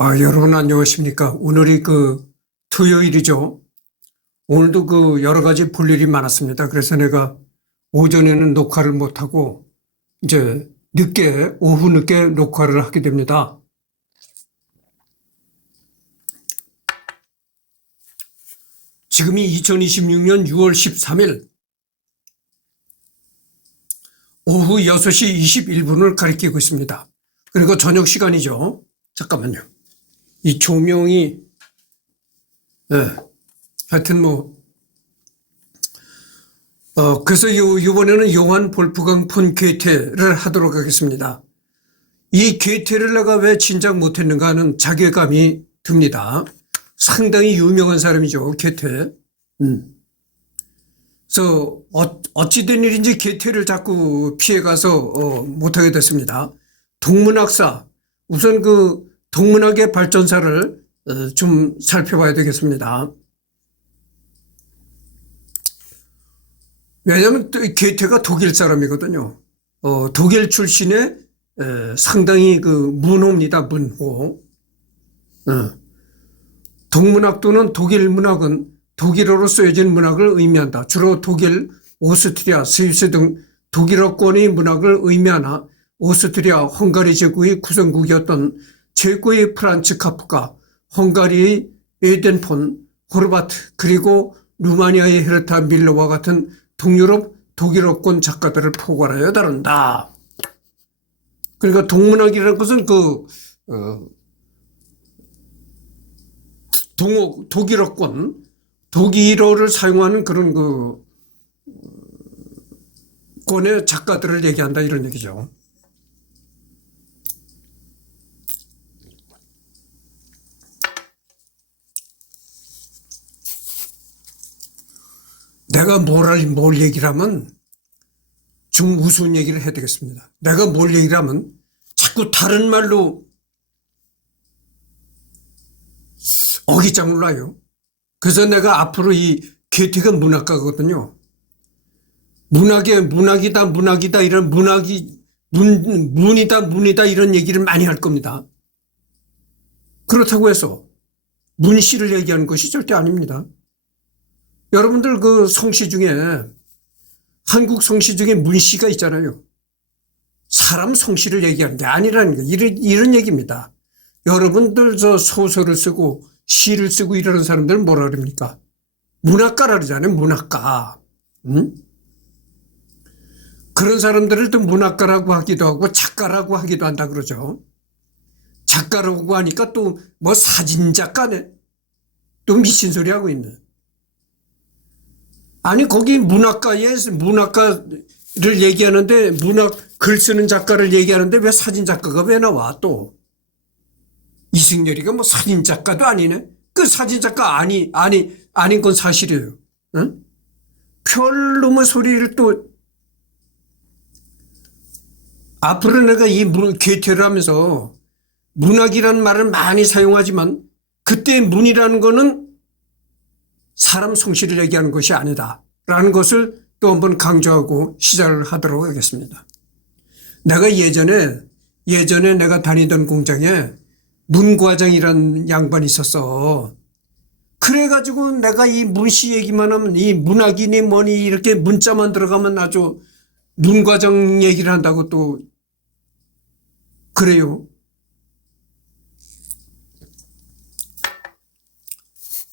여러분 안녕하십니까? 오늘이 토요일이죠. 오늘도 여러 가지 볼 일이 많았습니다. 그래서 내가 오전에는 녹화를 못하고 이제 오후 늦게 녹화를 하게 됩니다. 지금이 2026년 6월 13일 오후 6시 21분을 가리키고 있습니다. 그리고 저녁 시간이죠. 잠깐만요. 이 조명이, 하여튼 그래서 이번에는 요한 볼프강 폰 괴테를 하도록 하겠습니다. 이 괴테를 내가 왜 진작 못했는가 하는 자괴감이 듭니다. 상당히 유명한 사람이죠, 괴테. 그래서 어찌된 일인지 괴테를 자꾸 피해가서 못하게 됐습니다. 동문학사, 우선 동문학의 발전사를 좀 살펴봐야 되겠습니다. 왜냐하면 괴테가 독일 사람이거든요. 독일 출신의 상당히 문호입니다. 문호. 동문학 또는 독일 문학은 독일어로 쓰여진 문학을 의미한다. 주로 독일, 오스트리아, 스위스 등 독일어권의 문학을 의미하나 오스트리아, 헝가리 제국의 구성국이었던 체코의 프란츠 카프카, 헝가리의 에덴폰, 호르바트, 그리고 루마니아의 헤르타 밀러와 같은 동유럽 독일어권 작가들을 포괄하여 다룬다. 그러니까 동문학이라는 것은 독일어권, 독일어를 사용하는 그런 권의 작가들을 얘기한다, 이런 얘기죠. 내가 뭘 얘기를 하면 좀 우스운 얘기를 해야 되겠습니다. 내가 뭘 얘기를 하면 자꾸 다른 말로 어깃장을 놔요. 그래서 내가 앞으로 이 괴테가 문학가거든요. 문학이다 이런 문이다 이런 얘기를 많이 할 겁니다. 그렇다고 해서 문씨를 얘기하는 것이 절대 아닙니다. 여러분들 성씨 중에 한국 성씨 중에 문씨가 있잖아요. 사람 성씨를 얘기하는 게 아니라는 거, 이런 얘기입니다. 여러분들 소설을 쓰고 시를 쓰고 이러는 사람들은 뭐라 그럽니까? 문학가라 그러잖아요. 문학가. 그런 사람들을 또 문학가라고 하기도 하고 작가라고 하기도 한다 그러죠. 작가라고 하니까 또 사진작가네. 또 미친 소리 하고 있네. 아니 거기 문학가를 얘기하는데 글 쓰는 작가를 얘기하는데 왜 사진작가가 왜 나와 또. 이승열이가 사진작가도 아니네. 그 사진작가 아닌 건 사실이에요. 응? 별놈의 소리를 또. 앞으로 내가 이 괴테를 하면서 문학이라는 말을 많이 사용하지만 그때 문이라는 거는 사람 성씨를 얘기하는 것이 아니다 라는 것을 또 한번 강조하고 시작을 하도록 하겠습니다. 내가 예전에 내가 다니던 공장에 문과장이라는 양반이 있었어. 그래가지고 내가 이 문씨 얘기만 하면 이 문학이니 뭐니 이렇게 문자만 들어가면 아주 문과장 얘기를 한다고 또 그래요.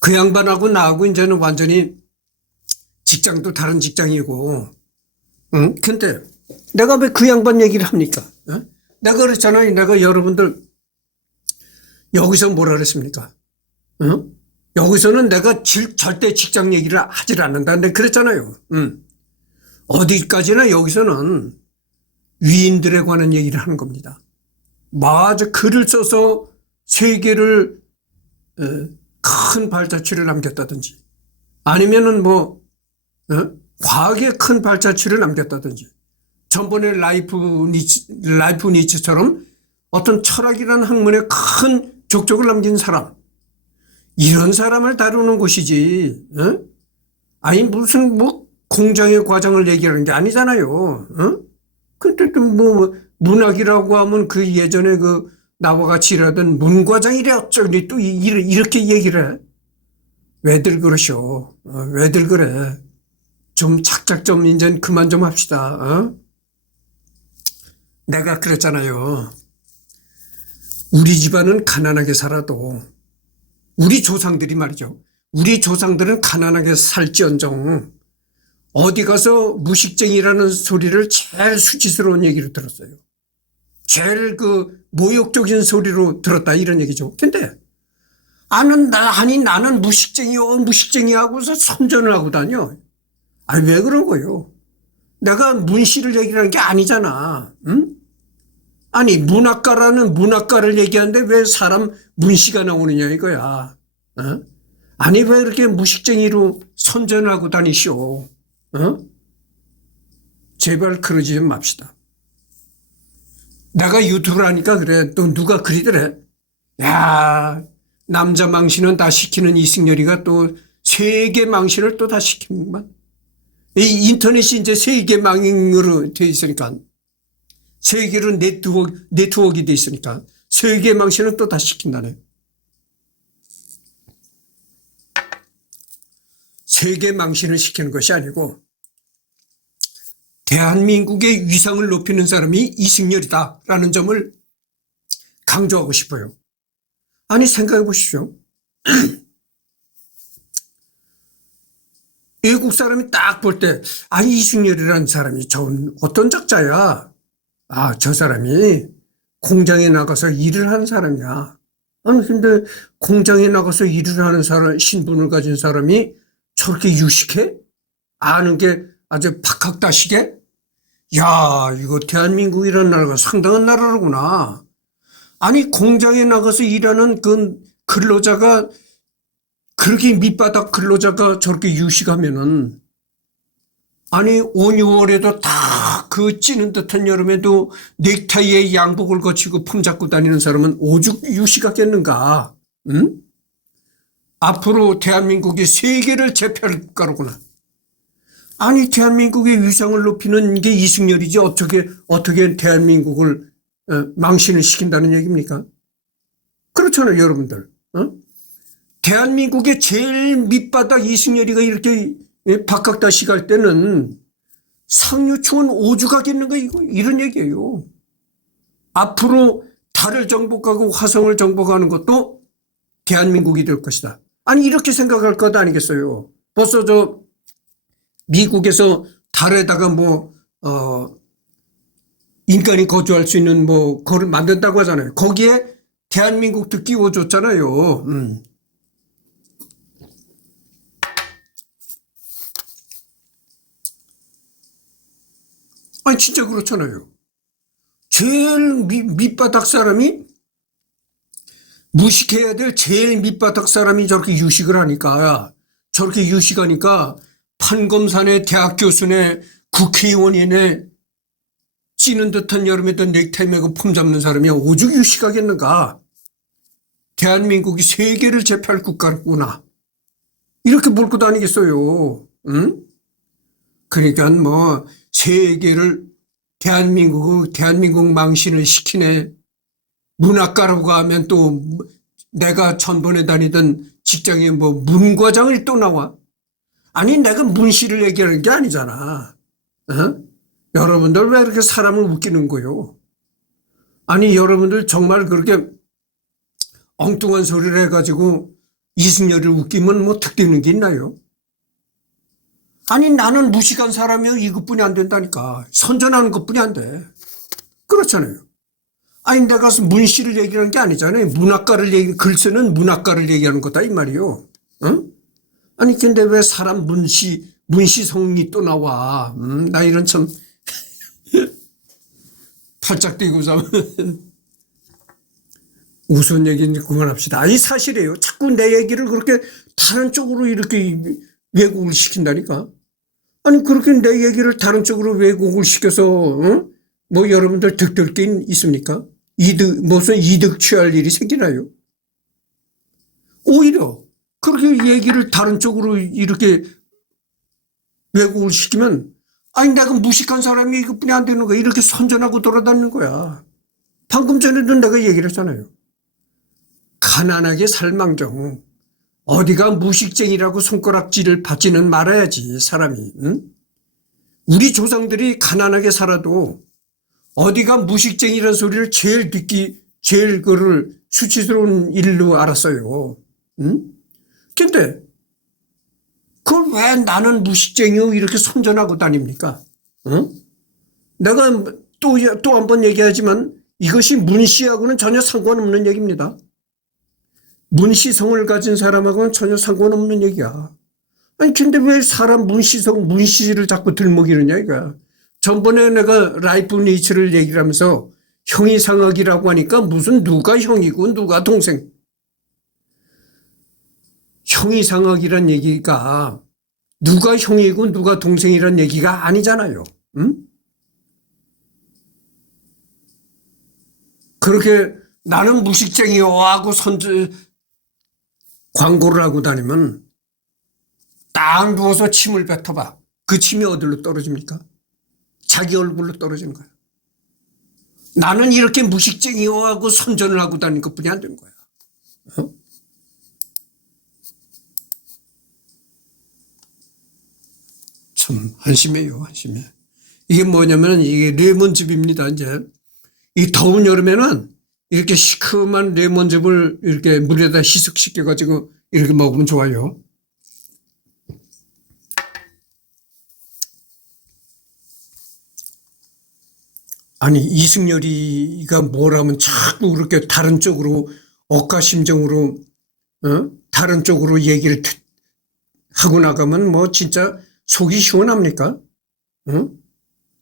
그 양반하고 나하고 이제는 완전히 직장도 다른 직장이고, 응? 근데 내가 왜 그 양반 얘기를 합니까? 응? 내가 그랬잖아요. 내가 여러분들 여기서 뭐라 그랬습니까? 응? 여기서는 내가 절대 직장 얘기를 하질 않는다. 근데 그랬잖아요. 응. 어디까지나 여기서는 위인들에 관한 얘기를 하는 겁니다. 아주 글을 써서 세계를 큰 발자취를 남겼다든지 아니면은 과학에 큰 발자취를 남겼다든지 전번에 라이프 니츠처럼 어떤 철학이라는 학문에 큰 족적을 남긴 사람, 이런 사람을 다루는 곳이지. 아니 무슨 공장의 과정을 얘기하는 게 아니잖아요. 근데 또 문학이라고 하면 예전에 나와 같이 일하던 문과장이래 어쩌니 또 이렇게 얘기를 해. 왜들 그러셔? 왜들 그래? 좀 착착 좀 이제 그만 좀 합시다. 어? 내가 그랬잖아요. 우리 집안은 가난하게 살아도 우리 조상들이 말이죠. 우리 조상들은 가난하게 살지언정 어디 가서 무식쟁이라는 소리를 제일 수치스러운 얘기로 들었어요. 제일 그 모욕적인 소리로 들었다 이런 얘기죠. 근데 나는 무식쟁이 하고서 선전을 하고 다녀. 아니 왜 그런 거요? 내가 문씨를 얘기하는 게 아니잖아. 응? 아니 문학가라는 문학가를 얘기하는데 왜 사람 문씨가 나오느냐 이거야. 어? 아니 왜 이렇게 무식쟁이로 선전하고 다니시오. 어? 제발 그러지 좀 맙시다. 내가 유튜브를 하니까 그래. 또 누가 그리더래. 야, 남자 망신은 다 시키는 이승열이가 또 세계 망신을 또 다 시키는구만. 이 인터넷이 이제 세계 망으로 돼 있으니까. 세계로 네트워크가 돼 있으니까. 세계 망신은 또 다 시킨다네. 세계 망신을 시키는 것이 아니고 대한민국의 위상을 높이는 사람이 이승열이다라는 점을 강조하고 싶어요. 아니 생각해 보십시오. 외국 사람이 딱 볼 때 이승열이라는 사람이 좋은 어떤 작자야. 저 사람이 공장에 나가서 일을 하는 사람이야. 아니 근데 공장에 나가서 일을 하는 사람 신분을 가진 사람이 저렇게 유식해? 아는 게 아주 박학다식해? 야, 이거 대한민국이라는 나라가 상당한 나라로구나. 아니, 공장에 나가서 일하는 그 근로자가, 그렇게 밑바닥 근로자가 저렇게 유식하면은, 아니, 5, 6월에도 다 그 찌는 듯한 여름에도 넥타이에 양복을 거치고 품 잡고 다니는 사람은 오죽 유식하겠는가? 응? 앞으로 대한민국이 세계를 제패할 거로구나. 아니 대한민국의 위상을 높이는 게 이승열이지 어떻게 대한민국을 망신을 시킨다는 얘기입니까? 그렇잖아요 여러분들. 대한민국의 제일 밑바닥 이승열이가 이렇게 박학다식 할 때는 상류층은 오죽하겠는가 이런 얘기예요. 앞으로 달을 정복하고 화성을 정복하는 것도 대한민국이 될 것이다. 아니 이렇게 생각할 것 아니겠어요. 벌써 미국에서 달에다가 인간이 거주할 수 있는 거를 만든다고 하잖아요. 거기에 대한민국도 끼워줬잖아요. 아니 진짜 그렇잖아요. 제일 밑바닥 사람이 무식해야 될 제일 밑바닥 사람이 저렇게 유식을 하니까 저렇게 유식하니까 판검사네 대학 교수네 국회의원이네 찌는 듯한 여름에도 넥타이 메고 품 잡는 사람이 오죽 유식하겠는가. 대한민국이 세계를 제패할 국가구나. 이렇게 몰고 다니겠어요. 응? 그러니까 세계를 대한민국 망신을 시키네. 문학가라고 하면 또 내가 전번에 다니던 직장에 문과장을 또 나와. 아니 내가 문씨를 얘기하는 게 아니잖아. 여러분들 왜 이렇게 사람을 웃기는 거요? 아니 여러분들 정말 그렇게 엉뚱한 소리를 해가지고 이승열을 웃기면 득되는 게 있나요? 아니 나는 무식한 사람이요 이것뿐이 안 된다니까. 선전하는 것뿐이 안 돼. 그렇잖아요. 아니 내가 문씨를 얘기하는 게 아니잖아요. 글 쓰는 문학가를 얘기하는 거다 이 말이요. 응? 아니 근데 왜 사람 문시성이 또 나와. 나 이런 참 팔짝 뛰고 자면 우스운 얘기는 그만합시다. 아니 사실이에요. 자꾸 내 얘기를 그렇게 다른 쪽으로 이렇게 왜곡을 시킨다니까. 아니 그렇게 내 얘기를 다른 쪽으로 왜곡을 시켜서 여러분들 득될 게 있습니까? 무슨 이득 취할 일이 생기나요? 오히려 그렇게 얘기를 다른 쪽으로 이렇게 왜곡을 시키면 아니 내가 무식한 사람이 이것뿐이 안 되는 거야. 이렇게 선전하고 돌아다니는 거야. 방금 전에도 내가 얘기를 했잖아요. 가난하게 살망정 어디가 무식쟁이라고 손가락질을 받지는 말아야지 사람이. 응? 우리 조상들이 가난하게 살아도 어디가 무식쟁이라는 소리를 제일 그를 수치스러운 일로 알았어요. 응? 근데 그걸 왜 나는 무식쟁이요 이렇게 선전하고 다닙니까? 응? 내가 또 한 번 얘기하지만 이것이 문씨하고는 전혀 상관없는 얘기입니다. 문시성을 가진 사람하고는 전혀 상관없는 얘기야. 아니 근데 왜 사람 문시를 자꾸 들먹이느냐 이거야. 전번에 내가 라이프 니츠를 얘기를 하면서 형이상학이라고 하니까 무슨 누가 형이고 누가 동생. 형이상학이란 얘기가 누가 형이고 누가 동생이란 얘기가 아니잖아요. 응? 그렇게 나는 무식쟁이요 하고 광고를 하고 다니면 딱 누워서 침을 뱉어봐. 그 침이 어디로 떨어집니까? 자기 얼굴로 떨어지는 거야. 나는 이렇게 무식쟁이요 하고 선전을 하고 다니는 것뿐이 안 되는 거야. 어? 참 한심해요. 한심해. 이게 뭐냐면 이게 레몬즙입니다. 이제 이 더운 여름에는 이렇게 시큼한 레몬즙을 이렇게 물에다 희석시켜 가지고 이렇게 먹으면 좋아요. 아니 이승열이가 뭐라면 자꾸 그렇게 다른 쪽으로 억가심정으로 다른 쪽으로 얘기를 하고 나가면 뭐 진짜 속이 시원합니까?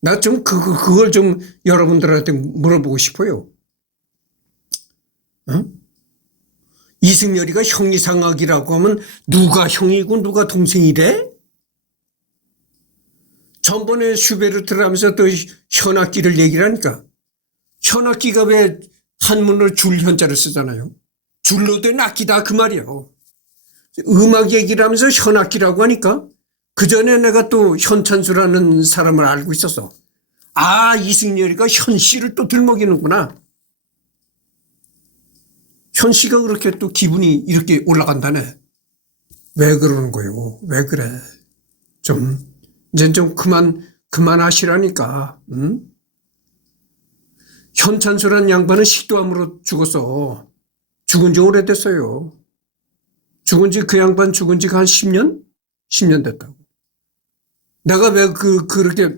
나 좀 그걸 좀 여러분들한테 물어보고 싶어요. 이승열이가 형이상학이라고 하면 누가 형이고 누가 동생이래? 전번에 슈베르트를 하면서 또 현악기를 얘기를 하니까 현악기가 왜 한문으로 줄현자를 쓰잖아요. 줄로 된 악기다 그 말이에요. 음악 얘기를 하면서 현악기라고 하니까 그 전에 내가 또 현찬수라는 사람을 알고 있었어. 아 이승열이가 현씨를 또 들먹이는구나. 현씨가 그렇게 또 기분이 이렇게 올라간다네. 왜 그러는 거예요? 왜 그래? 이제 좀 그만하시라니까. 응? 현찬수라는 양반은 식도암으로 죽었어. 죽은 지 오래됐어요. 그 양반 죽은 지가 한 10년? 10년 됐다고. 내가 왜 그렇게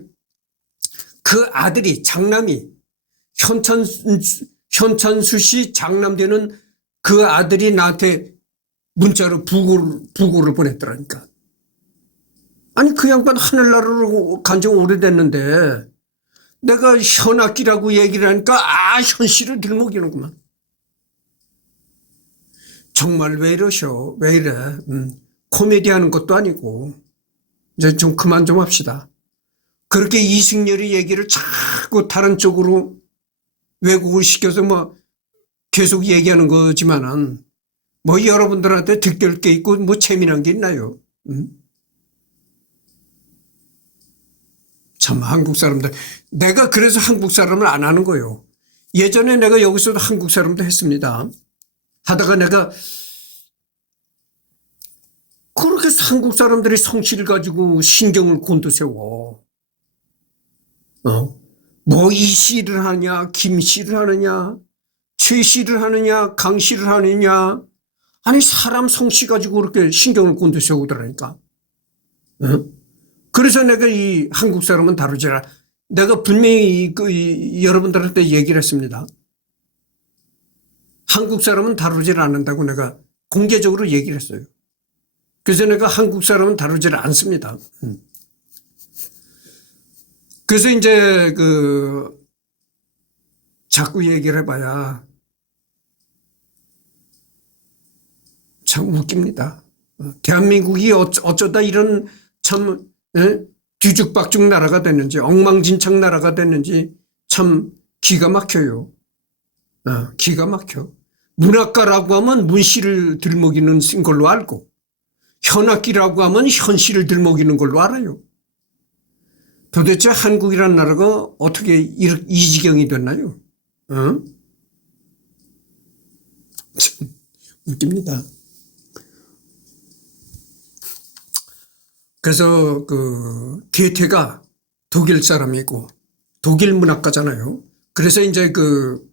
그 아들이 장남이 현찬수 씨 장남되는 그 아들이 나한테 문자로 부고를 보냈더라니까. 아니 그 양반 하늘나라로 간 지 오래됐는데 내가 현악기라고 얘기를 하니까 현씨를 들먹이는구만. 정말 왜 이러셔? 왜 이래? 코미디 하는 것도 아니고 이제 좀 그만 좀 합시다. 그렇게 이승열이 얘기를 자꾸 다른 쪽으로 왜곡을 시켜서 뭐 계속 얘기하는 거지만은 뭐 여러분들한테 듣길 게 있고 뭐 재미난 게 있나요? 참 한국 사람들. 내가 그래서 한국 사람을 안 하는 거예요. 예전에 내가 여기서도 한국 사람도 했습니다. 하다가 내가 그렇게 한국 사람들이 성씨를 가지고 신경을 곤두세워. 뭐 이씨를 하냐, 김씨를 하느냐, 최씨를 하느냐, 강씨를 하느냐. 아니 사람 성씨 가지고 그렇게 신경을 곤두세우더라니까. 그래서 내가 이 한국 사람은 다루지라. 내가 분명히 여러분들한테 얘기를 했습니다. 한국 사람은 다루질 않는다고 내가 공개적으로 얘기를 했어요. 그래서 내가 한국 사람은 다루질 않습니다. 그래서 이제 자꾸 얘기를 해봐야 참 웃깁니다. 대한민국이 어쩌다 이런 참 뒤죽박죽 나라가 됐는지 엉망진창 나라가 됐는지 참 기가 막혀요. 기가 막혀. 문학가라고 하면 문씨를 들먹이는 걸로 알고 현악기라고 하면 현씨를 들먹이는 걸로 알아요. 도대체 한국이라는 나라가 어떻게 이 지경이 됐나요? 참 웃깁니다. 그래서 그 게테가 독일 사람이고 독일 문학가잖아요. 그래서 이제 그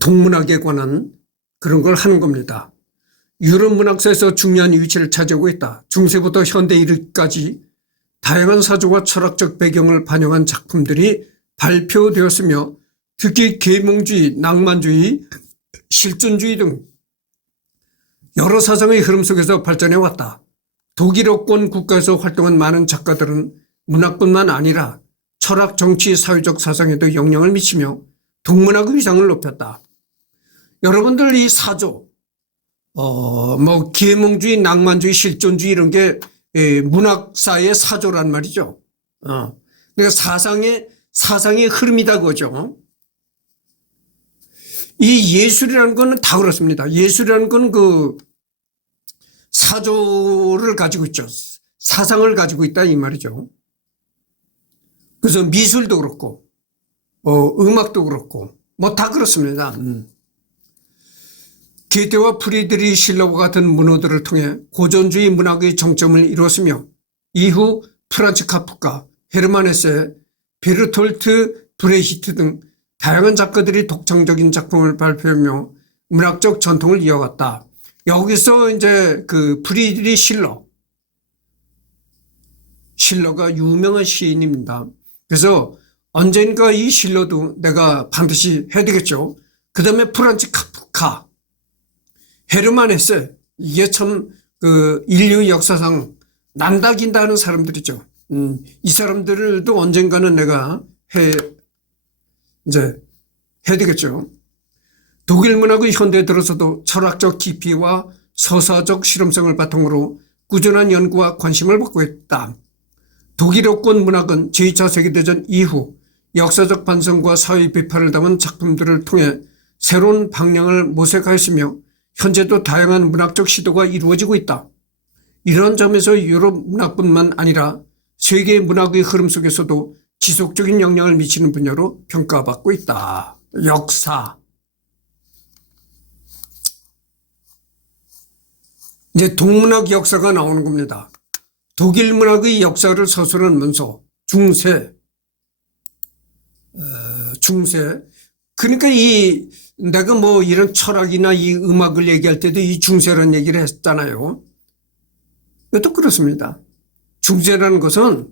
동문학에 관한 그런 걸 하는 겁니다. 유럽 문학사에서 중요한 위치를 차지하고 있다. 중세부터 현대 이르기까지 다양한 사조와 철학적 배경을 반영한 작품들이 발표되었으며 특히 계몽주의, 낭만주의, 실존주의 등 여러 사상의 흐름 속에서 발전해 왔다. 독일어권 국가에서 활동한 많은 작가들은 문학뿐만 아니라 철학, 정치, 사회적 사상에도 영향을 미치며 동문학의 위상을 높였다. 여러분들 이 사조, 계몽주의, 낭만주의, 실존주의 이런 게 문학사의 사조란 말이죠. 그러니까 사상의 흐름이다 그거죠. 이 예술이라는 거는 다 그렇습니다. 예술이라는 건 그 사조를 가지고 있죠. 사상을 가지고 있다 이 말이죠. 그래서 미술도 그렇고, 음악도 그렇고, 뭐 다 그렇습니다. 게테와 프리드리히 실러와 같은 문호들을 통해 고전주의 문학의 정점을 이루었으며 이후 프란츠 카프카, 헤르만 헤세, 베르톨트 브레히트 등 다양한 작가들이 독창적인 작품을 발표하며 문학적 전통을 이어갔다. 여기서 이제 그 프리드리히 실러가 유명한 시인입니다. 그래서 언젠가 이 실러도 내가 반드시 해야 되겠죠. 그 다음에 프란츠 카프카, 헤르만 헤세, 이게 참 그 인류 역사상 난다긴다는 사람들이죠. 이 사람들도 언젠가는 내가 이제 해야 되겠죠. 독일 문학의 현대에 들어서도 철학적 깊이와 서사적 실험성을 바탕으로 꾸준한 연구와 관심을 받고 있다. 독일어권 문학은 제2차 세계대전 이후 역사적 반성과 사회 비판을 담은 작품들을 통해 새로운 방향을 모색하였으며 현재도 다양한 문학적 시도가 이루어지고 있다. 이런 점에서 유럽 문학뿐만 아니라 세계 문학의 흐름 속에서도 지속적인 영향을 미치는 분야로 평가받고 있다. 역사. 이제 동문학 역사가 나오는 겁니다. 독일 문학의 역사를 서술한 문서, 중세. 그러니까 내가 뭐 이런 철학이나 이 음악을 얘기할 때도 이 중세라는 얘기를 했잖아요. 이것도 그렇습니다. 중세라는 것은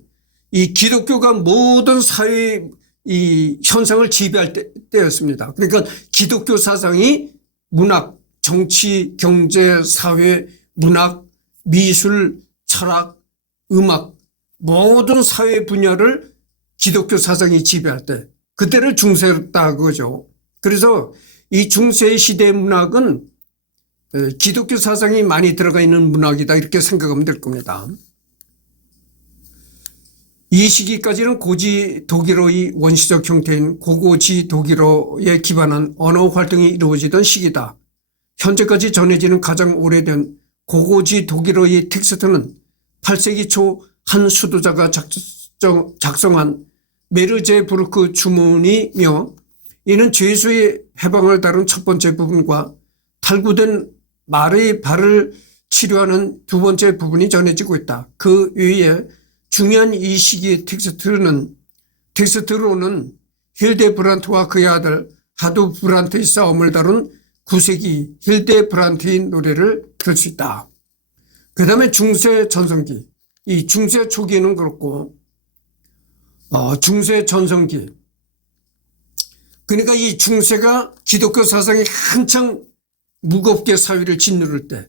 이 기독교가 모든 사회 이 현상을 지배할 때였습니다. 그러니까 기독교 사상이 문학, 정치, 경제, 사회, 문학, 미술, 철학, 음악 모든 사회 분야를 기독교 사상이 지배할 때 그때를 중세다 그거죠. 그래서 이 중세 시대 문학은 기독교 사상이 많이 들어가 있는 문학이다 이렇게 생각하면 될 겁니다. 이 시기까지는 고지 독일어의 원시적 형태인 고고지 독일어에 기반한 언어 활동이 이루어지던 시기다. 현재까지 전해지는 가장 오래된 고고지 독일어의 텍스트는 8세기 초 한 수도자가 작성한 메르제부르크 주문이며 이는 죄수의 해방을 다룬 첫 번째 부분과 탈구된 말의 발을 치료하는 두 번째 부분이 전해지고 있다. 그 외에 중요한 이 시기의 텍스트로는 힐데브란트와 그의 아들 하두 브란트의 싸움을 다룬 9세기 힐데브란트의 노래를 들을 수 있다. 그 다음에 중세 전성기. 이 중세 초기에는 그렇고, 중세 전성기. 그러니까 이 중세가 기독교 사상이 한창 무겁게 사회를 짓누를 때,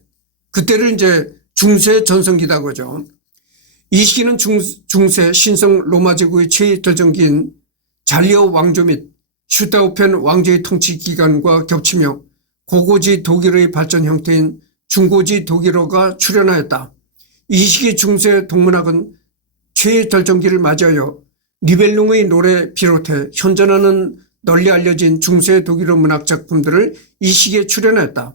그때를 이제 중세 전성기다 그죠. 이 시기는 중세 신성 로마 제국의 최전성기인 잘리오 왕조 및 슈타우펜 왕조의 통치 기간과 겹치며 고고지 독일어의 발전 형태인 중고지 독일어가 출현하였다. 이 시기 중세 동문학은 최절정기를 맞이하여 니벨룽의 노래 비롯해 현존하는 널리 알려진 중세 독일어 문학 작품들을 이 시기에 출연했다.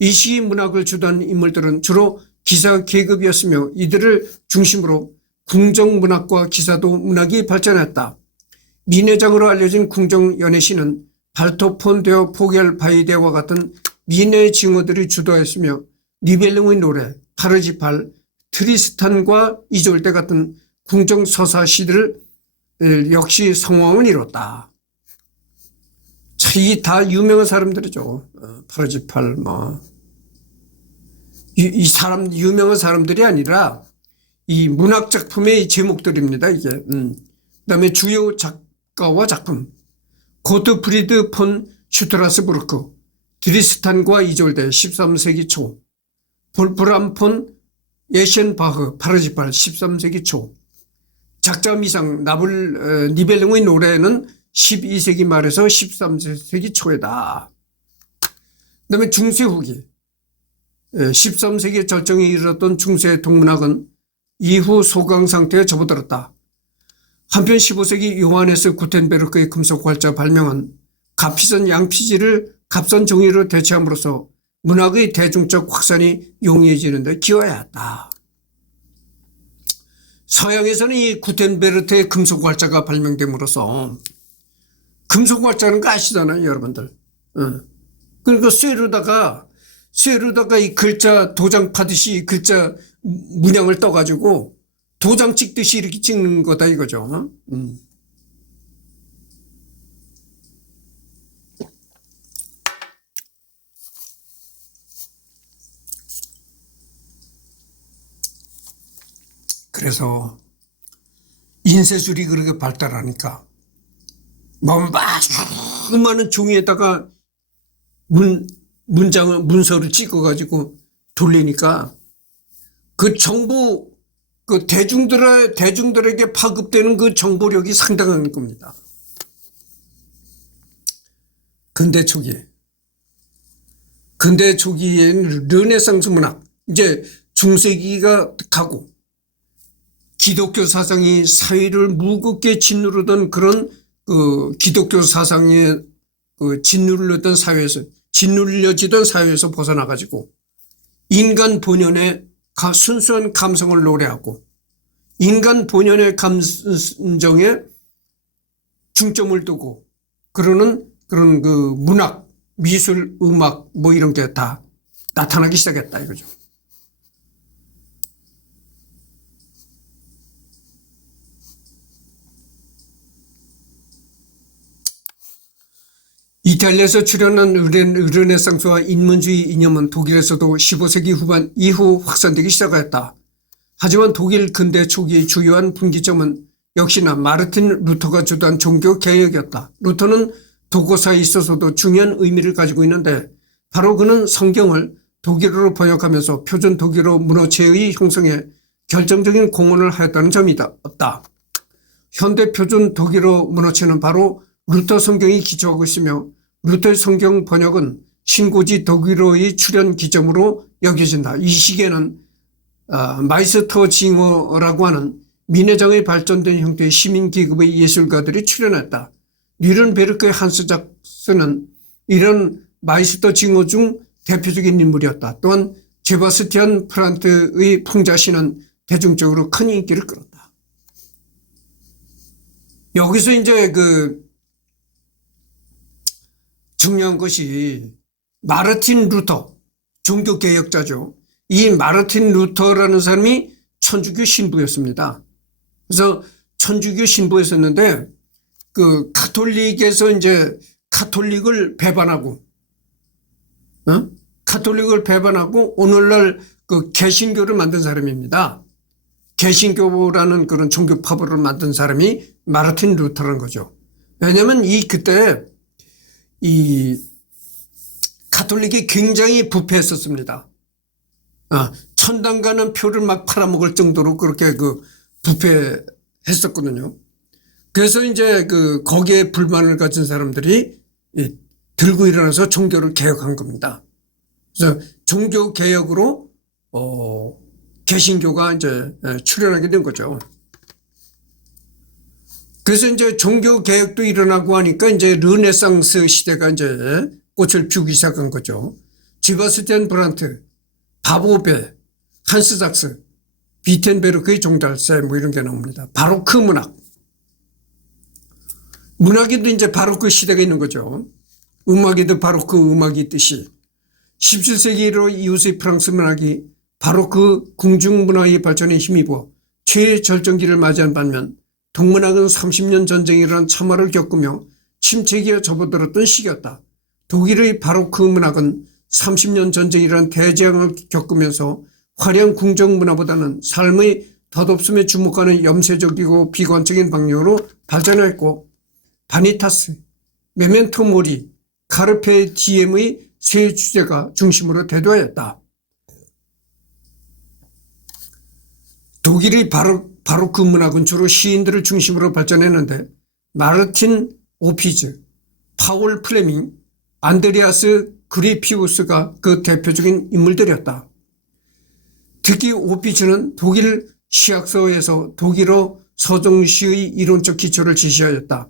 이 시기 문학을 주도한 인물들은 주로 기사 계급이었으며 이들을 중심으로 궁정문학과 기사도 문학이 발전했다. 민회장으로 알려진 궁정연애시는 발토 폰데어 포겔 바이데와 같은 미네의 징어들이 주도했으며 니벨룽의 노래, 파르지팔, 트리스탄과 이졸데 같은 궁정 서사 시들 역시 성공을 이뤘다. 이 다 유명한 사람들이죠. 파르지팔 이 사람 유명한 사람들이 아니라 이 문학 작품의 제목들입니다. 이게. 그다음에 주요 작가와 작품 고트프리드 폰 슈트라스부르크 드리스탄과 이졸데 13세기 초 볼프람 폰 예셴바흐 파르지팔 13세기 초 작자 미상 니벨룽의 노래는 12세기 말에서 13세기 초에다. 그다음에 중세 후기 13세기 절정에 이르렀던 중세 동문학은 이후 소강 상태에 접어들었다. 한편 15세기 요하네스 구텐베르크의 금속 활자 발명은 값비싼 양피지를 값싼 종이로 대체함으로써 문학의 대중적 확산이 용이해지는 데 기여하였다. 서양에서는 이 구텐베르크의 금속 활자가 발명됨으로써 금속 활자는 거 아시잖아요, 여러분들. 그러니까 쇠로다가 이 글자 도장 파듯이 글자 문양을 떠가지고 도장 찍듯이 이렇게 찍는 거다 이거죠. 그래서 인쇄술이 그렇게 발달하니까 많은 종이에다가 문서를 찍어가지고 돌리니까 그 정보, 그 대중들에게 파급되는 그 정보력이 상당한 겁니다. 근대 초기에는 르네상스 문학, 이제 중세기가 가고 기독교 사상이 사회를 무겁게 짓누르던 그런 기독교 사상에 짓눌려지던 사회에서 벗어나가지고 인간 본연의 순수한 감성을 노래하고 인간 본연의 감정에 중점을 두고 그러는 그런 문학, 미술, 음악 이런 게 다 나타나기 시작했다 이거죠. 이탈리아에서 출현한 르네상스와 인문주의 이념은 독일에서도 15세기 후반 이후 확산되기 시작하였다. 하지만 독일 근대 초기의 주요한 분기점은 역시나 마르틴 루터가 주도한 종교개혁이었다. 루터는 도고사에 있어서도 중요한 의미를 가지고 있는데 바로 그는 성경을 독일어로 번역하면서 표준 독일어 문어체의 형성에 결정적인 공헌을 하였다는 점이다. 현대 표준 독일어 문어체는 바로 루터 성경이 기초하고 있으며 루터의 성경 번역은 신고지 독일어의 출현 기점으로 여겨진다. 이 시기에는 마이스터 징어라고 하는 민회장의 발전된 형태의 시민기급의 예술가들이 출현했다. 뉘른베르크의 한스 작스는 이런 마이스터 징어 중 대표적인 인물이었다. 또한 제바스티안 프란트의 풍자시는 대중적으로 큰 인기를 끌었다. 여기서 이제 중요한 것이 마르틴 루터, 종교개혁자죠. 이 마르틴 루터라는 사람이 천주교 신부였습니다. 그래서 천주교 신부였었는데 카톨릭에서 이제 카톨릭을 배반하고 오늘날 개신교를 만든 사람입니다. 개신교라는 그런 종교 파벌을 만든 사람이 마르틴 루터라는 거죠. 왜냐하면 그때 이 카톨릭이 굉장히 부패했었습니다. 천당 가는 표를 막 팔아먹을 정도로 그렇게 부패했었거든요. 그래서 이제 거기에 불만을 가진 사람들이 들고 일어나서 종교를 개혁한 겁니다. 그래서 종교 개혁으로 개신교가 이제 출현하게 된 거죠. 그래서 이제 종교 개혁도 일어나고 하니까 이제 르네상스 시대가 이제 꽃을 피우기 시작한 거죠. 지바스티안 브란트, 바보베, 한스 작스, 비텐베르크의 종달새 이런 게 나옵니다. 바로크 문학. 문학에도 이제 바로크 시대가 있는 거죠. 음악에도 바로크 음악이 있듯이. 17세기로 이웃의 프랑스 문학이 바로 그 궁중문화의 발전에 힘입어 최절정기를 맞이한 반면 동문학은 30년 전쟁이라는 참화를 겪으며 침체기에 접어들었던 시기였다. 독일의 바로크 문학은 30년 전쟁이라는 대재앙을 겪으면서 화려한 궁정문화보다는 삶의 덧없음에 주목하는 염세적이고 비관적인 방향으로 발전했고 바니타스, 메멘토 모리, 카르페 디엠의 세 주제가 중심으로 대두하였다. 독일의 바로크 문학은 주로 시인들을 중심으로 발전했는데 마르틴 오피즈, 파울 플레밍, 안드레아스 그리피우스가 그 대표적인 인물들이었다. 특히 오피즈는 독일 시학서에서 독일어 서정시의 이론적 기초를 제시하였다.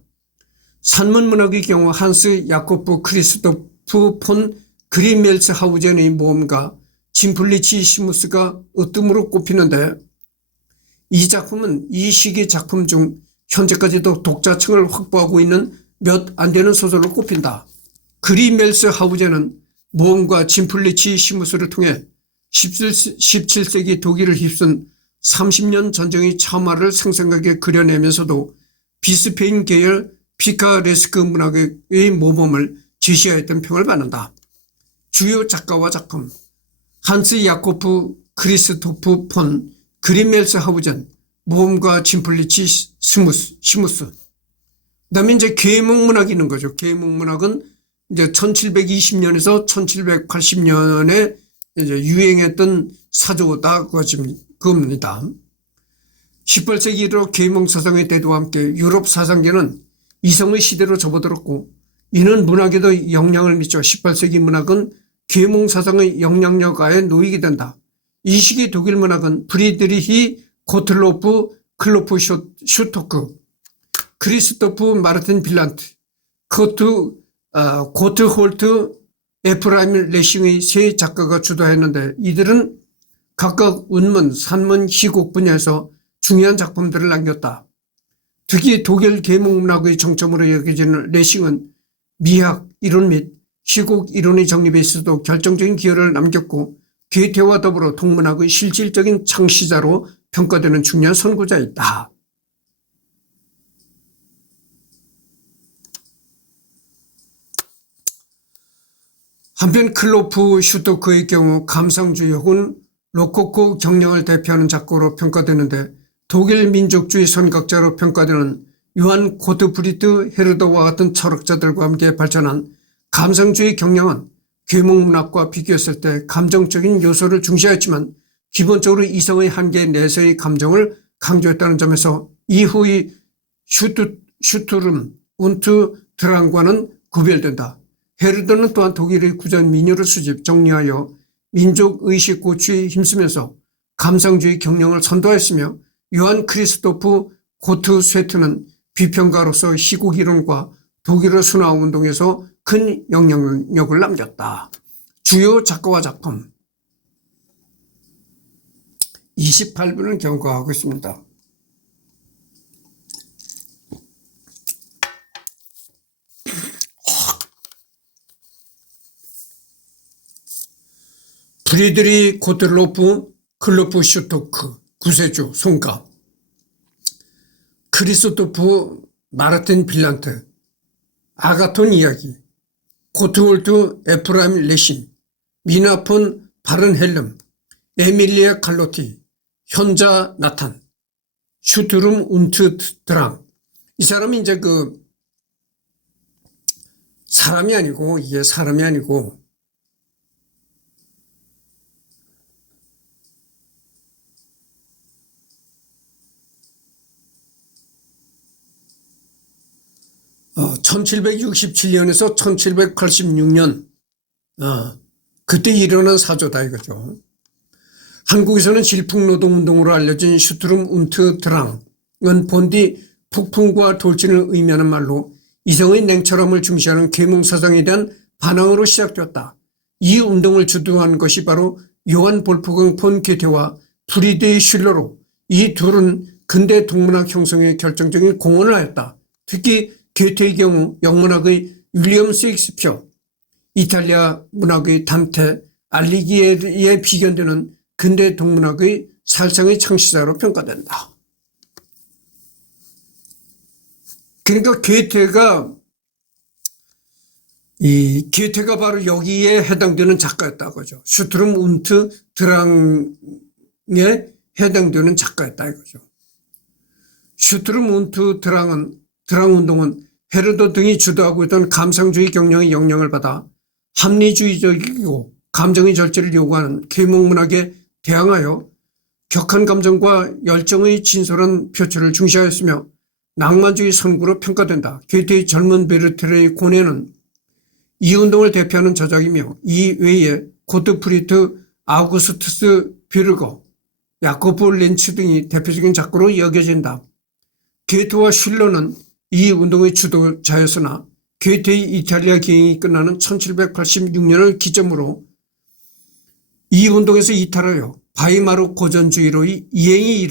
산문문학의 경우 한스 야코프 크리스토프 폰 그리멜스하우젠의 모험가 짐플리치 시무스가 으뜸으로 꼽히는데 이 작품은 이 시기 작품 중 현재까지도 독자층을 확보하고 있는 몇 안 되는 소설로 꼽힌다. 그리멜스하우젠은 모험가 짐플리치 시무스를 통해 17세기 독일을 휩쓴 30년 전쟁의 참화를 생생하게 그려내면서도 비스페인 계열 피카레스크 문학의 모범을 제시하였던 평을 받는다. 주요 작가와 작품 한스 야코프 크리스토프 폰 그리멜스하우젠 모험가 짐플리치 시무스. 그다음에 이제 계몽문학이 있는 거죠. 계몽문학은 이제 1720년에서 1780년에 이제 유행했던 사조다 그겁니다. 18세기로 계몽 사상의 때와 함께 유럽 사상계는 이성의 시대로 접어들었고 이는 문학에도 영향을 미쳐 18세기 문학은 계몽 사상의 영향력 하에 놓이게 된다. 이 시기 독일 문학은 프리드리히 고틀로프 클로프 슈토크, 크리스토프 마르틴 빌란트, 고트홀트 에프라임 레싱의 세 작가가 주도했는데 이들은 각각 운문, 산문, 희곡 분야에서 중요한 작품들을 남겼다. 특히 독일 계몽문학의 정점으로 여겨지는 레싱은 미학 이론 및 희곡 이론의 정립에 있어서도 결정적인 기여를 남겼고 괴테와 더불어 동문학의 실질적인 창시자로 평가되는 중요한 선구자이다. 한편 클로프 슈토크의 경우 감상주의 혹은 로코코 경영을 대표하는 작가로 평가되는데 독일 민족주의 선각자로 평가되는 요한 고트프리트 헤르더와 같은 철학자들과 함께 발전한 감상주의 경영은 계몽문학과 비교했을 때 감정적인 요소를 중시하였지만 기본적으로 이성의 한계 내세의 감정을 강조했다는 점에서 이후의 슈투름 운트 드랑과는 구별된다. 헤르더는 또한 독일의 구전 민요를 수집 정리하여 민족의식 고취에 힘쓰면서 감상주의 경영을 선도하였으며 요한 크리스토프 고트쇠트는 비평가로서 희곡 이론과 독일어 순화운동에서 큰 영향력을 남겼다. 주요 작가와 작품 28분을 경과하고 있습니다. 프리드리 고틀로프 클로프 슈토크 구세주 송가 크리스토프 마르틴 빌란트 아가톤 이야기 고트홀트 에프라임 레신 미나 폰 바른헬름 에밀리아 칼로티 현자 나탄 슈트룸 운트 드랑 이 사람이 이제 사람이 아니고 이게 사람이 아니고 어, 1767년에서 1786년 그때 일어난 사조다 이거죠. 한국에서는 질풍노동운동으로 알려진 슈트룸 운트 드랑은 본디 폭풍과 돌진을 의미하는 말로 이성의 냉철함을 중시하는 계몽사상에 대한 반항으로 시작되었다. 이 운동을 주도한 것이 바로 요한 볼프강 폰 게테와 프리드리 슐러로 이 둘은 근대 동문학 형성에 결정적인 공헌을 하였다. 특히 게테의 경우 영문학의 윌리엄 셰익스피어, 이탈리아 문학의 단테 알리기에리에 비견되는 근대 동문학의 살상의 창시자로 평가된다. 그러니까 게테가 바로 여기에 해당되는 작가였다 그죠. 슈트름 운트 드랑에 해당되는 작가였다 이거죠. 슈트름 운트 드랑 운동은 헤르도 등이 주도하고 있던 감상주의 경영의 영향을 받아 합리주의적이고 감정의 절제를 요구하는 계몽문학에 대항하여 격한 감정과 열정의 진솔한 표출을 중시하였으며 낭만주의 선구로 평가된다. 게테의 젊은 베르테르의 고뇌는 이 운동을 대표하는 저작이며 이 외에 고트프리트 아우구스투스 뷰르거, 야코브 렌츠 등이 대표적인 작가로 여겨진다. 게테와 실러는 이 운동의 주도자였으나 게테의 이탈리아 기행이 끝나는 1786년을 기점으로 이 운동에서 이탈하여 바이마르 고전주의로의 이행이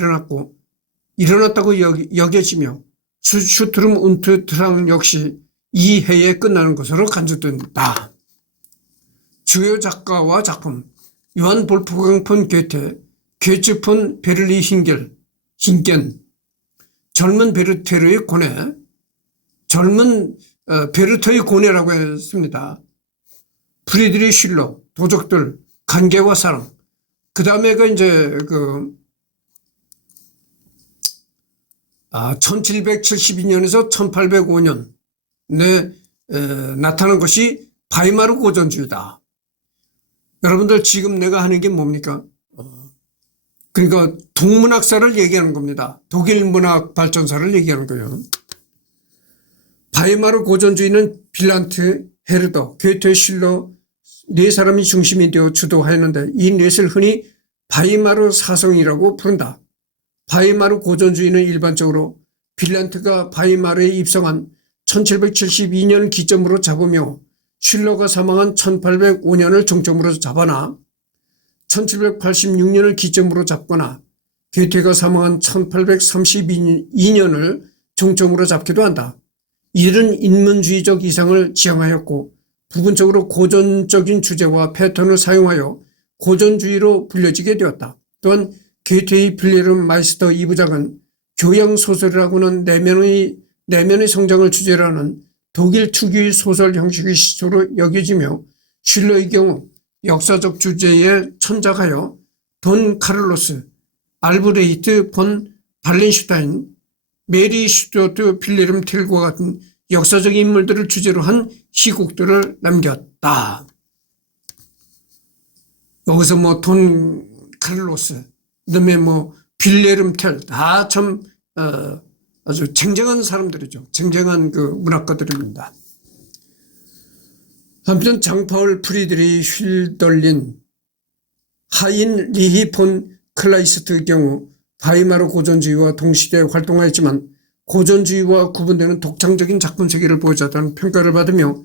일어났다고 여겨지며 슈트름 운트 드랑 역시 이 해에 끝나는 것으로 간주된다. 주요 작가와 작품 요한 볼프강 폰 게테, 괴츠 폰 베를리 힌겐, 젊은 베르테르의 고뇌, 젊은 베르터의 고뇌라고 했습니다. 프리드리 실러, 도적들, 관계와 사랑. 그 다음에가 이제 1772년에서 1805년에 나타난 것이 바이마르 고전주의다. 여러분들 지금 내가 하는 게 뭡니까? 그러니까 동문학사를 얘기하는 겁니다. 독일 문학 발전사를 얘기하는 거예요. 바이마르 고전주의는 빌란트, 헤르더, 괴테, 실러 네 사람이 중심이 되어 주도하였는데 이 넷을 흔히 바이마르 사성이라고 부른다. 바이마르 고전주의는 일반적으로 빌란트가 바이마르에 입성한 1772년 기점으로 잡으며 슐러가 사망한 1805년을 종점으로 잡아나 1786년을 기점으로 잡거나 게테가 사망한 1832년을 종점으로 잡기도 한다. 이들은 인문주의적 이상을 지향하였고 부분적으로 고전적인 주제와 패턴을 사용하여 고전주의로 불려지게 되었다. 또한 게테의 빌레름 마이스터 2부작은 교양소설이라고는 내면의 성장을 주제로 하는 독일 특유의 소설 형식의 시초로 여겨지며 슐러의 경우 역사적 주제에 천작하여 돈 카를로스, 알브레히트 폰 발렌슈타인, 메리 슈튜어트 필레름 텔과 같은 역사적 인물들을 주제로 한 희곡들을 남겼다. 여기서 돈 카를로스, 그다음에 빌레름 텔 다 참 아주 쟁쟁한 사람들이죠. 쟁쟁한 문학가들입니다. 한편 장파울 프리드리 휠덜린, 하인 리히 폰 클라이스트의 경우 바이마르 고전주의와 동시대에 활동하였지만 고전주의와 구분되는 독창적인 작품 세계를 보여줬다는 평가를 받으며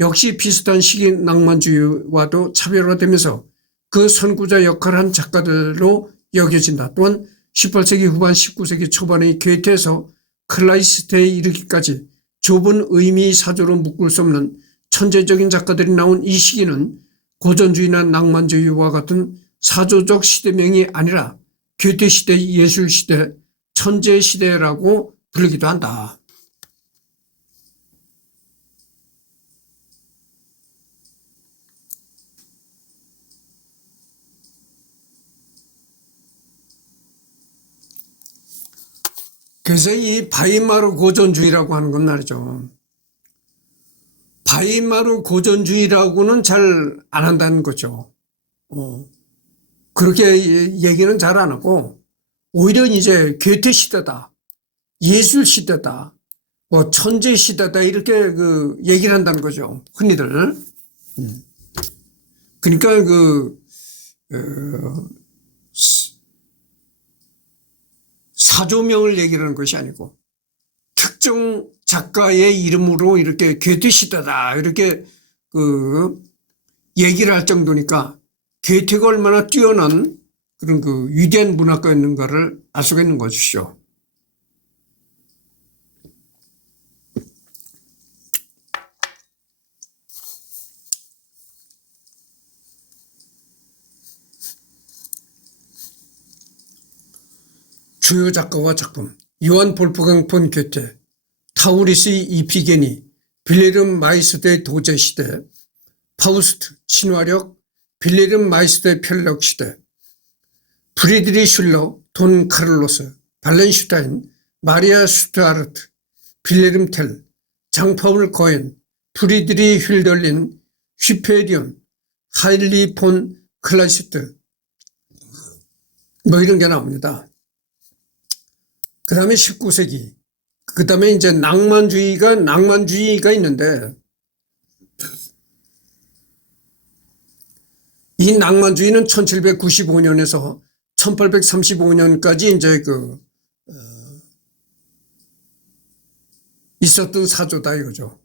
역시 비슷한 시기 낭만주의와도 차별화되면서 그 선구자 역할을 한 작가들로 여겨진다. 또한 18세기 후반 19세기 초반의 게테에서 클라이스트에 이르기까지 좁은 의미 사조로 묶을 수 없는 천재적인 작가들이 나온 이 시기는 고전주의나 낭만주의와 같은 사조적 시대명이 아니라 게테 시대, 예술 시대, 천재 시대라고 부르기도 한다. 그래서 이 바이마르 고전주의라고 하는 건 말이죠. 바이마르 고전주의라고는 잘 안 한다는 거죠. 그렇게 얘기는 잘 안 하고 오히려 이제 게테 시대다, 예술 시대다, 천재 시대다 이렇게 얘기를 한다는 거죠. 흔히들. 그러니까 사조명을 얘기하는 것이 아니고 특정 작가의 이름으로 이렇게 게테 시대다 이렇게 얘기를 할 정도니까 게테가 얼마나 뛰어난 그런 위대한 문학가였는가를 알 수가 있는 것이죠. 주요 작가와 작품 요한 볼프강 폰 괴테, 타우리스 이피게니, 빌레름 마이스터의 도제시대, 파우스트, 친화력, 빌레름 마이스터의 편력시대, 프리드리 슐러, 돈 카를로스, 발렌슈타인, 마리아 슈트아르트, 빌레름 텔, 장파울 거엔, 프리드리 휠덜린, 휘페리온, 하일리 폰 클라시트 뭐 이런 게 나옵니다. 그 다음에 19세기. 그 다음에 이제 낭만주의가 있는데, 이 낭만주의는 1795년에서 1835년까지 이제 있었던 사조다 이거죠.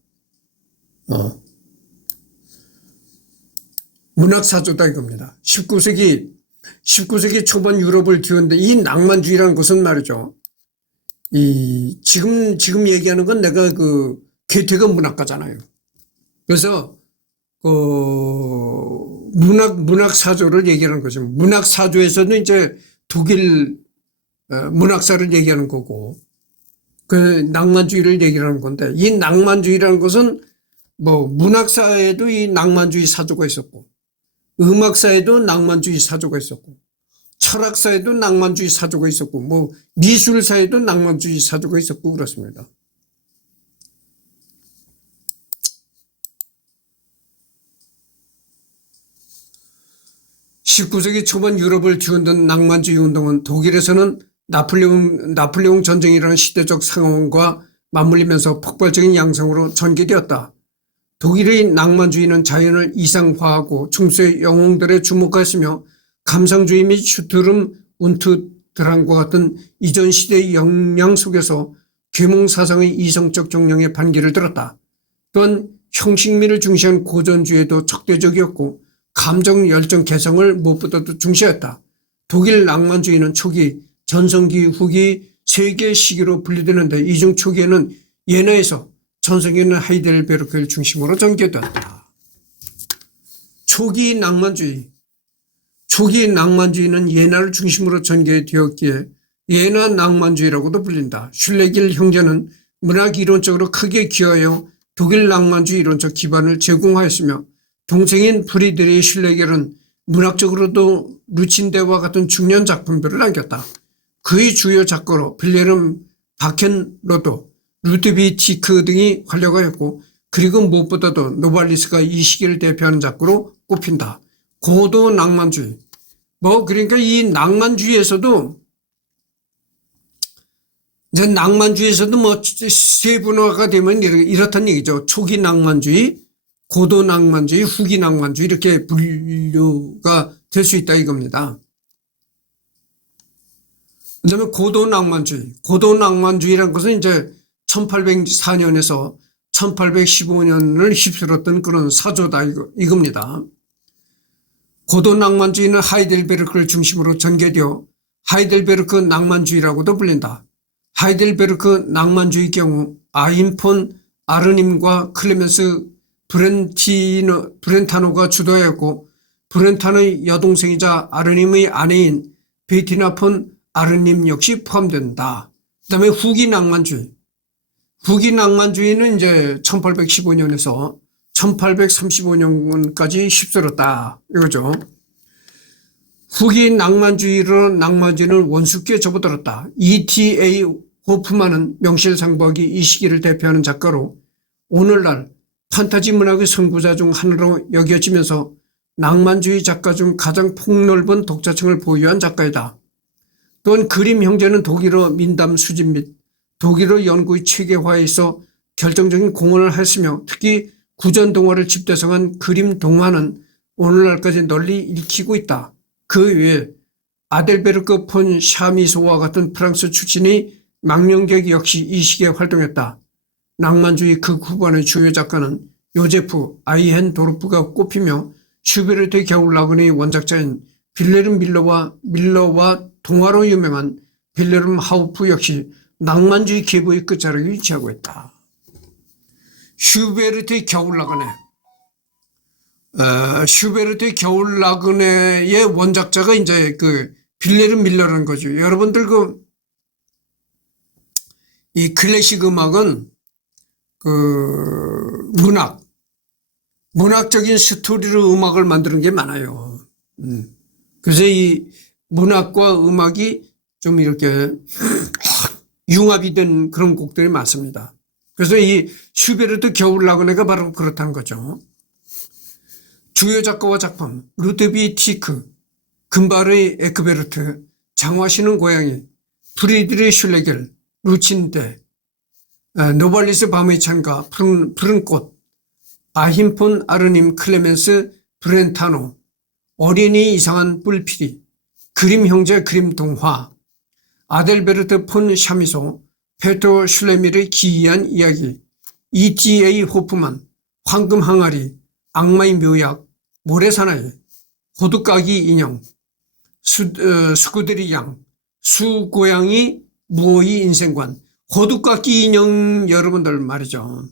문학사조다 이겁니다. 19세기 초반 유럽을 뒤흔든 이 낭만주의라는 것은 말이죠. 지금 얘기하는 건 내가 괴테가 문학가잖아요. 그래서, 문학사조를 얘기하는 거죠. 문학사조에서는 이제 독일, 문학사를 얘기하는 거고, 그 낭만주의를 얘기하는 건데, 이 낭만주의라는 것은 뭐, 문학사에도 이 낭만주의 사조가 있었고, 음악사에도 낭만주의 사조가 있었고, 철학사에도 낭만주의 사조가 있었고, 뭐 미술사에도 낭만주의 사조가 있었고 그렇습니다. (19세기) 초반 유럽을 뒤흔든 낭만주의 운동은 독일에서는 나폴레옹 전쟁이라는 시대적 상황과 맞물리면서 폭발적인 양상으로 전개되었다. 독일의 낭만주의는 자연을 이상화하고 중세 영웅들에 주목하였으며 감상주의 및 슈트름 운트 드랑과 같은 이전 시대의 영향 속에서 계몽사상의 이성적 정령에 반기를 들었다. 또한 형식미를 중시한 고전주의에도 적대적이었고 감정 열정 개성을 무엇보다도 중시했다. 독일 낭만주의는 초기, 전성기, 후기 세 개의 시기로 분리되는데 이 중 초기에는 예나에서 전성기는 하이델베르크를 중심으로 전개되었다. 초기 낭만주의는 예나를 중심으로 전개되었기에 예나 낭만주의라고도 불린다. 슐레길 형제는 문학 이론적으로 크게 기여하여 독일 낭만주의 이론적 기반을 제공하였으며 동생인 프리드리 슐레겔은 문학적으로도 루친데와 같은 중요한 작품들을 남겼다. 그의 주요 작가로 빌레름 바켄로도, 루드비티크 등이 활약하였고 그리고 무엇보다도 노발리스가 이 시기를 대표하는 작가로 꼽힌다. 고도 낭만주의. 그러니까 이 낭만주의에서도 이제 낭만주의에서도 세분화가 되면 이렇다는 얘기죠. 초기 낭만주의, 고도 낭만주의, 후기 낭만주의 이렇게 분류가 될 수 있다 이겁니다. 그다음에 고도 낭만주의라는 것은 이제 1804년에서 1815년을 휩쓸었던 그런 사조다 이겁니다. 고도 낭만주의는 하이델베르크를 중심으로 전개되어 하이델베르크 낭만주의라고도 불린다. 하이델베르크 낭만주의 경우 아임 폰 아르님과 클레멘스 브렌타노가 주도하였고 브렌타노의 여동생이자 아르님의 아내인 베티나 폰 아르님 역시 포함된다. 그다음에 후기 낭만주의는 이제 1815년에서 1835년까지 휩쓸었다 이거죠. 후기 낭만주의는 원숙기에 접어들었다. E.T.A. 호프만은 명실상부하게 이 시기를 대표하는 작가로 오늘날 판타지 문학의 선구자 중 하나로 여겨지면서 낭만주의 작가 중 가장 폭넓은 독자층을 보유한 작가이다. 또한 그림 형제는 독일어 민담 수집 및 독일어 연구의 체계화에 있어 결정적인 공헌을 했으며 특히 구전동화를 집대성한 그림 동화는 오늘날까지 널리 읽히고 있다. 그 외에 아델베르크 폰 샤미소와 같은 프랑스 출신의 망명객 역시 이 시기에 활동했다. 낭만주의 후반의 주요 작가는 요제프 아이헨도르프가 꼽히며 슈베르트 겨울나그네의 원작자인 빌레름 밀러와 동화로 유명한 빌레름 하우프 역시 낭만주의 계보의 끝자락에 위치하고 있다. 슈베르트의 겨울나그네의 원작자가 이제 빌레름 밀러라는 거죠. 여러분들 이 클래식 음악은 그 문학적인 스토리로 음악을 만드는 게 많아요. 그래서 이 문학과 음악이 좀 이렇게 융합이 된 그런 곡들이 많습니다. 그래서 이 슈베르트 겨울나그네가 바로 그렇다는 거죠. 주요 작가와 작품 루드비 티크, 금발의 에크베르트, 장화시는 고양이, 프리드리 슐레겔, 루친데, 노발리스 밤의 찬가, 푸른 꽃, 아힘폰 아르님 클레멘스 브렌타노, 어린이 이상한 뿔피리, 그림 형제 그림 동화, 아델베르트 폰 샤미소, 페토 슐레밀의 기이한 이야기, E.T.A. 호프만, 황금 항아리, 악마의 묘약, 모래사나이, 호두까기 인형, 수구들이 양, 수고양이 무오이 인생관, 호두까기 인형 여러분들 말이죠.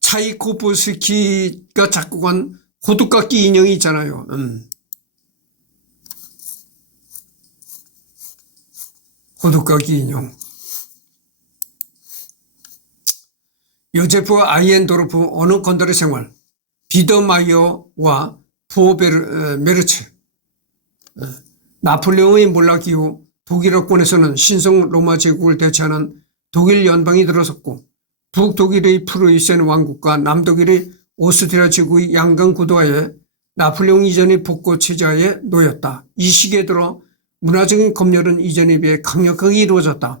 차이코프스키가 작곡한 호두까기 인형이 있잖아요. 호두까기 인형. 요제프 아이엔도르프 어느 건달의 생활, 비더마이어와 메르츠. 나폴레옹의 몰락 이후 독일어권에서는 신성 로마 제국을 대체하는 독일 연방이 들어섰고 북독일의 프루이센 왕국과 남독일의 오스트리아 제국의 양강 구도하에 나폴레옹 이전의 복고 체제하에 놓였다. 이 시기에 들어 문화적인 검열은 이전에 비해 강력하게 이루어졌다.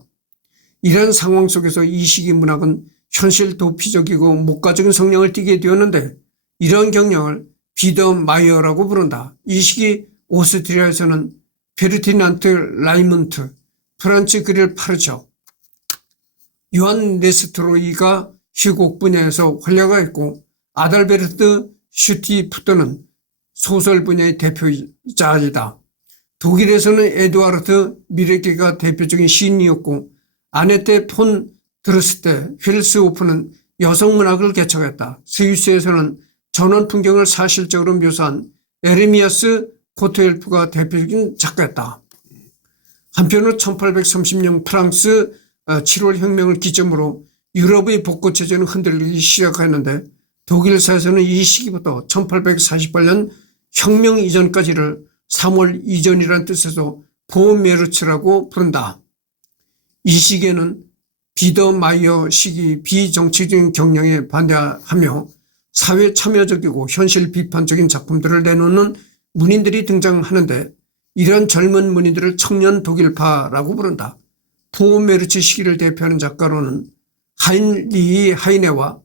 이런 상황 속에서 이 시기 문학은 현실 도피적이고 목가적인 성향을 띠게 되었는데 이런 경향을 비더마이어라고 부른다. 이 시기 오스트리아에서는 페르디난트 라이문트, 프란츠 그릴 파르처, 요한 네스트로이가 희곡 분야에서 활약하였고 아달베르트 슈티프트는 소설 분야의 대표자이다. 독일에서는 에두아르트 미레게가 대표적인 시인이었고 아네테 폰 드르스테 휠스호프는 여성문학을 개척했다. 스위스에서는 전원 풍경을 사실적으로 묘사한 에르미아스 코트엘프가 대표적인 작가였다. 한편으로 1830년 프랑스 7월 혁명을 기점으로 유럽의 복고체제는 흔들리기 시작했는데 독일사에서는 이 시기부터 1848년 혁명 이전까지를 3월 이전이라는 뜻에서 보메르츠라고 부른다. 이 시기에는 비더마이어 시기 비정치적인 경향에 반대하며 사회 참여적이고 현실 비판적인 작품들을 내놓는 문인들이 등장하는데 이런 젊은 문인들을 청년 독일파라고 부른다. 보메르츠 시기를 대표하는 작가로는 하인리히 하이네와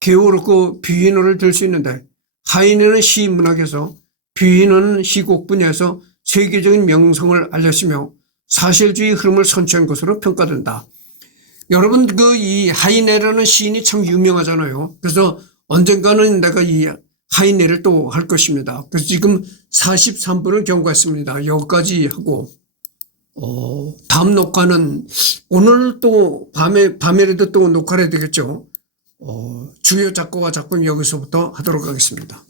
게오르크 뷰히너를 들 수 있는데 하이네는 시문학에서 뷰히너는 희곡 분야에서 세계적인 명성을 알렸으며 사실주의 흐름을 선취한 것으로 평가된다. 여러분 이 하이네라는 시인이 참 유명하잖아요. 그래서 언젠가는 내가 이 하이네를 또 할 것입니다. 그래서 지금 43분을 경과했습니다. 여기까지 하고 다음 녹화는 오늘 또 밤에라도 또 녹화를 해야 되겠죠. 주요 작곡과 작품 여기서부터 하도록 하겠습니다.